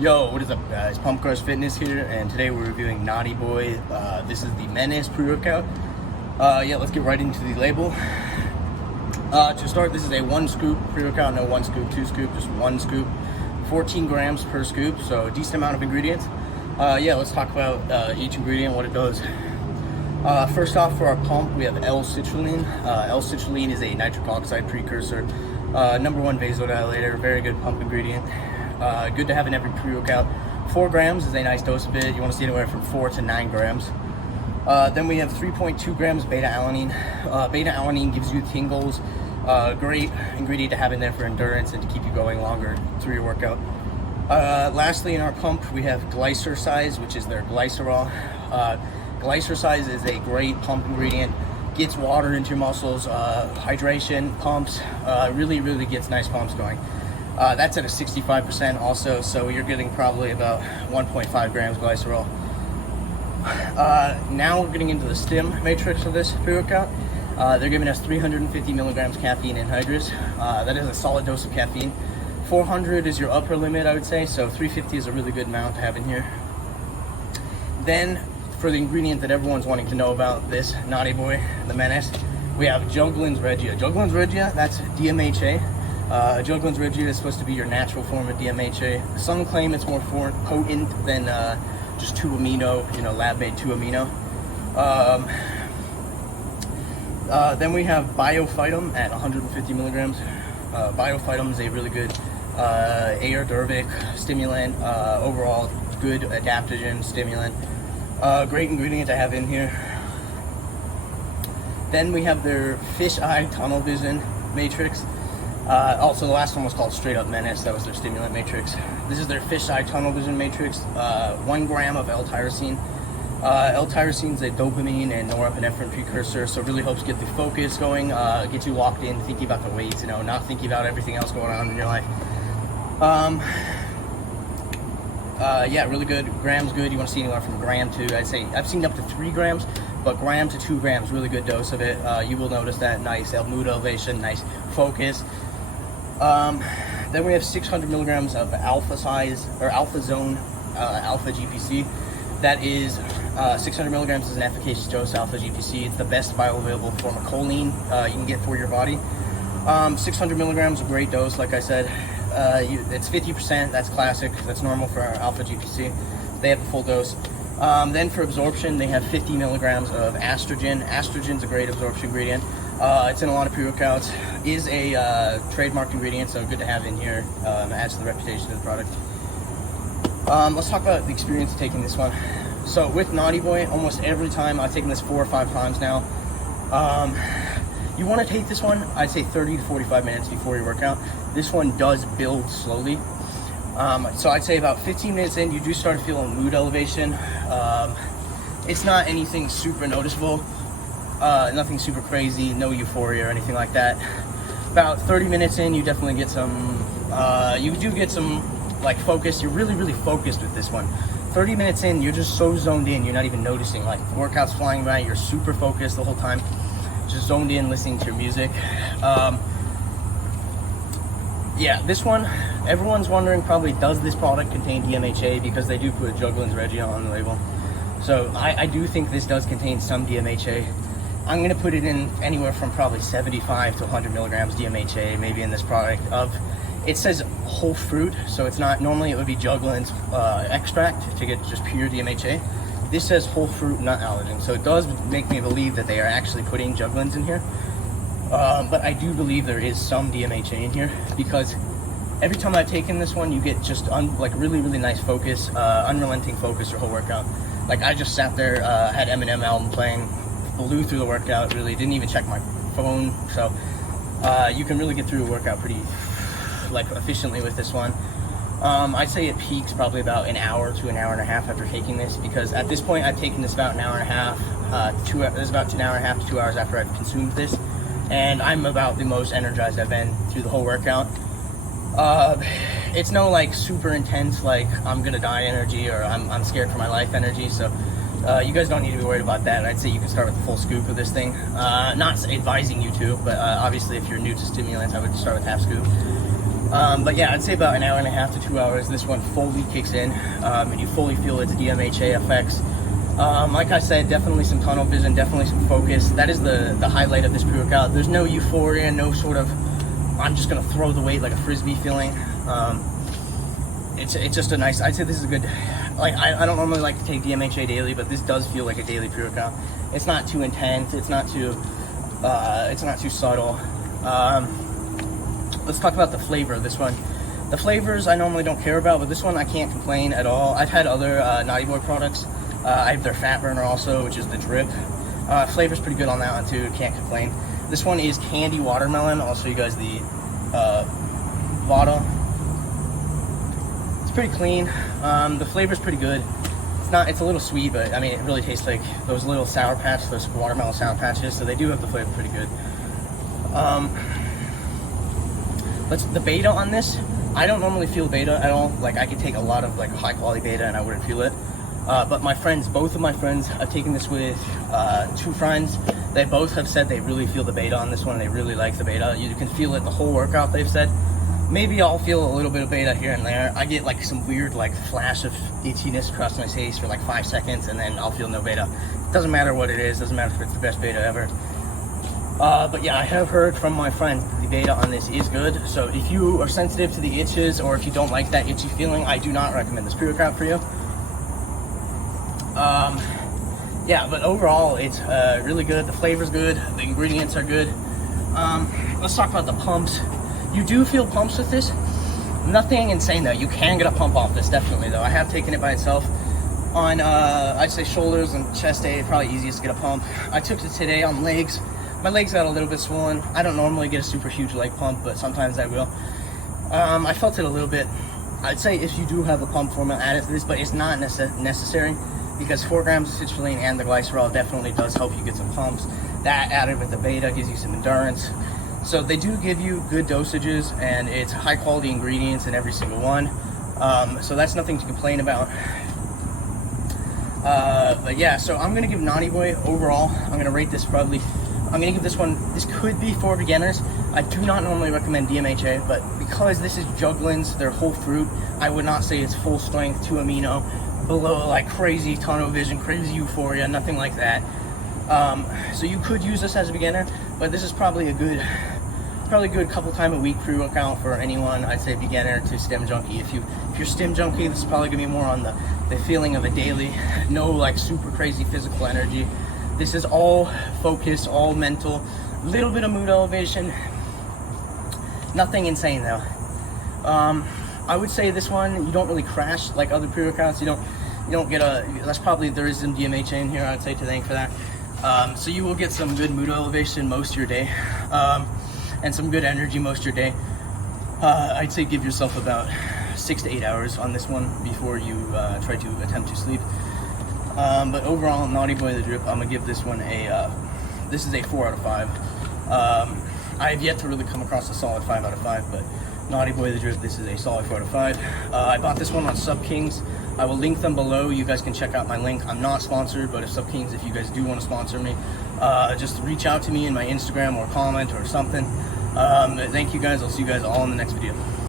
Yo, what is up guys? Pump Crush Fitness here, and today we're reviewing Naughty Boy. This is the Menace pre-workout. Yeah, let's get right into the label. To start, this is a 1 scoop pre-workout, no 1 scoop, 2 scoop, just 1 scoop. 14 grams per scoop, so a decent amount of ingredients. Yeah, let's talk about each ingredient, what it does. First off, for our pump, we have L-citrulline. L-citrulline is a nitric oxide precursor. #1 vasodilator, very good pump ingredient. Good to have in every pre-workout. 4 grams is a nice dose of it. You want to see anywhere from 4 to 9 grams. Then we have 3.2 grams beta-alanine. Beta-alanine gives you tingles. Great ingredient to have in there for endurance and to keep you going longer through your workout. Lastly, in our pump, we have glycersize, which is their glycerol. Glycersize is a great pump ingredient. Gets water into your muscles, hydration, pumps, really gets nice pumps going. That's at a 65% also, so you're getting probably about 1.5 grams glycerol. Now we're getting into the stim matrix of this pre-workout. They're giving us 350 milligrams caffeine anhydrous. That is a solid dose of caffeine. 400 is your upper limit, I would say, so 350 is a really good amount to have in here. Then, for the ingredient that everyone's wanting to know about this Naughty Boy, the Menace, we have Juglans regia. Juglans regia, that's DMHA. Juglans regia is supposed to be your natural form of DMHA. Some claim it's more potent than just 2-amino, lab-made 2-amino. Then we have Biophytum at 150 milligrams. Biophytum is a really good aerodervic stimulant, overall good adaptogen stimulant. Great ingredient to have in here. Then we have their fish-eye tunnel vision matrix. Also, the last one was called straight up Menace. That was their stimulant matrix. This is their fish-eye tunnel vision matrix. 1 gram of L-tyrosine. L-tyrosine is a dopamine and norepinephrine precursor, so it really helps get the focus going, get you locked in, thinking about the weights, not thinking about everything else going on in your life. Yeah, really good. Grams good. You want to see anywhere from gram to, I'd say, I've seen up to 3 grams, but gram to 2 grams, really good dose of it. You will notice that nice mood elevation, nice focus. Then we have 600 milligrams of alpha size, or alpha zone, alpha GPC. That is, 600 milligrams is an efficacious dose alpha GPC. It's the best bioavailable form of choline you can get for your body. 600 milligrams, a great dose, like I said. It's 50%, that's classic, that's normal for our alpha GPC. They have a full dose. Then for absorption, they have 50 milligrams of estrogen. Estrogen's a great absorption ingredient. It's in a lot of pre-workouts. Is a trademarked ingredient, so good to have in here. Adds to the reputation of the product. Let's talk about the experience of taking this one. So with Naughty Boy, almost every time, I've taken this 4 or 5 times now. You want to take this one, I'd say 30 to 45 minutes before your workout. This one does build slowly. So I'd say about 15 minutes in, you do start feeling mood elevation. It's not anything super noticeable, nothing super crazy, no euphoria or anything like that. About 30 minutes in, you definitely get some, you do get some like focus. You're really focused with this one. 30 minutes in, you're just so zoned in, you're not even noticing, like workouts flying by, you're super focused the whole time, just zoned in, listening to your music. Yeah, this one, everyone's wondering probably, does this product contain DMHA, because they do put Juglans regia on the label. So I do think this does contain some DMHA. I'm gonna put it in anywhere from probably 75 to 100 milligrams DMHA, maybe in this product. It says whole fruit, so it's not, normally it would be Juglans extract to get just pure DMHA. This says whole fruit nut allergen, so it does make me believe that they are actually putting Juglans in here. But I do believe there is some DMHA in here, because every time I've taken this one, you get just like really nice focus, unrelenting focus your whole workout. Like I just sat there, had Eminem album playing, blew through the workout, really didn't even check my phone. So you can really get through a workout pretty efficiently with this one. I'd say it peaks probably about an hour to an hour and a half after taking this, because at this point I've taken this about an hour and a half, this is about an hour and a half to 2 hours after I've consumed this, and I'm about the most energized I've been through the whole workout. It's no like super intense, like I'm gonna die energy or I'm scared for my life energy, so you guys don't need to be worried about that. I'd say you can start with a full scoop of this thing. Not advising you to, but obviously if you're new to stimulants, I would start with half scoop. But yeah, I'd say about an hour and a half to 2 hours, this one fully kicks in, and you fully feel its DMHA effects. Like I said, definitely some tunnel vision, definitely some focus. That is the highlight of this pre-workout. There's no euphoria, no sort of, I'm just gonna throw the weight like a frisbee feeling. It's just a nice, I'd say this is a good, like, I don't normally like to take DMHA daily, but this does feel like a daily pre-workout. It's not too intense, it's not too subtle. Let's talk about the flavor of this one. The flavors I normally don't care about, but this one I can't complain at all. I've had other Naughty Boy products. I have their fat burner also, which is the drip. Flavor's pretty good on that one too, can't complain. This one is candy watermelon. I'll show you guys the bottle. It's pretty clean. The flavor's pretty good. It's a little sweet, but I mean, it really tastes like those little Sour Patch, those watermelon Sour Patches, so they do have the flavor pretty good. The beta on this, I don't normally feel beta at all. Like, I could take a lot of like high quality beta and I wouldn't feel it. But my friends, both of my friends, I've taken this with 2 friends. They both have said they really feel the beta on this one. They really like the beta. You can feel it the whole workout, they've said. Maybe I'll feel a little bit of beta here and there. I get like some weird like flash of itchiness across my face for like 5 seconds, and then I'll feel no beta. Doesn't matter what it is, doesn't matter if it's the best beta ever. But yeah, I have heard from my friends that the beta on this is good. So if you are sensitive to the itches, or if you don't like that itchy feeling, I do not recommend this pre-workout for you. Yeah, but overall it's really good. The flavor's good, the ingredients are good. Let's talk about the pumps. You do feel pumps with this. Nothing insane though. You can get a pump off this, definitely though. I have taken it by itself. On I'd say shoulders and chest day, probably easiest to get a pump. I took it today on legs. My legs got a little bit swollen. I don't normally get a super huge leg pump, but sometimes I will. I felt it a little bit. I'd say if you do have a pump formula, add it to this, but it's not necessary, because 4 grams of citrulline and the glycerol definitely does help you get some pumps. That added with the beta gives you some endurance. So they do give you good dosages, and it's high quality ingredients in every single one. So that's nothing to complain about. But yeah, so I'm gonna give Naughty Boy overall, I'm gonna rate this probably, I'm gonna give this one, this could be for beginners. I do not normally recommend DMHA, but because this is Juglins, their whole fruit, I would not say it's full strength 2 amino, below like crazy tunnel vision, crazy euphoria, nothing like that. So you could use this as a beginner, but this is probably a good couple time a week pre-workout for anyone. I'd say beginner to stim junkie. If you're stim junkie, this is probably gonna be more on the feeling of a daily, no like super crazy physical energy. This is all focus, all mental, little bit of mood elevation, nothing insane though. I would say this one, you don't really crash like other pre-workouts. You don't get that's probably, there is some DMHA in here, I'd say, to thank for that. So you will get some good mood elevation most of your day, and some good energy most of your day. I'd say give yourself about 6 to 8 hours on this one before you try to attempt to sleep. But overall, Naughty Boy the Drip, I'm gonna give this one this is a 4 out of 5. I have yet to really come across a solid 5 out of 5, but Naughty Boy the Drip, this is a solid 4 out of 5. I bought this one on Suppkingz. I will link them below. You guys can check out my link. I'm not sponsored, but if Suppkingz, if you guys do want to sponsor me, just reach out to me in my Instagram or comment or something. Thank you guys. I'll see you guys all in the next video.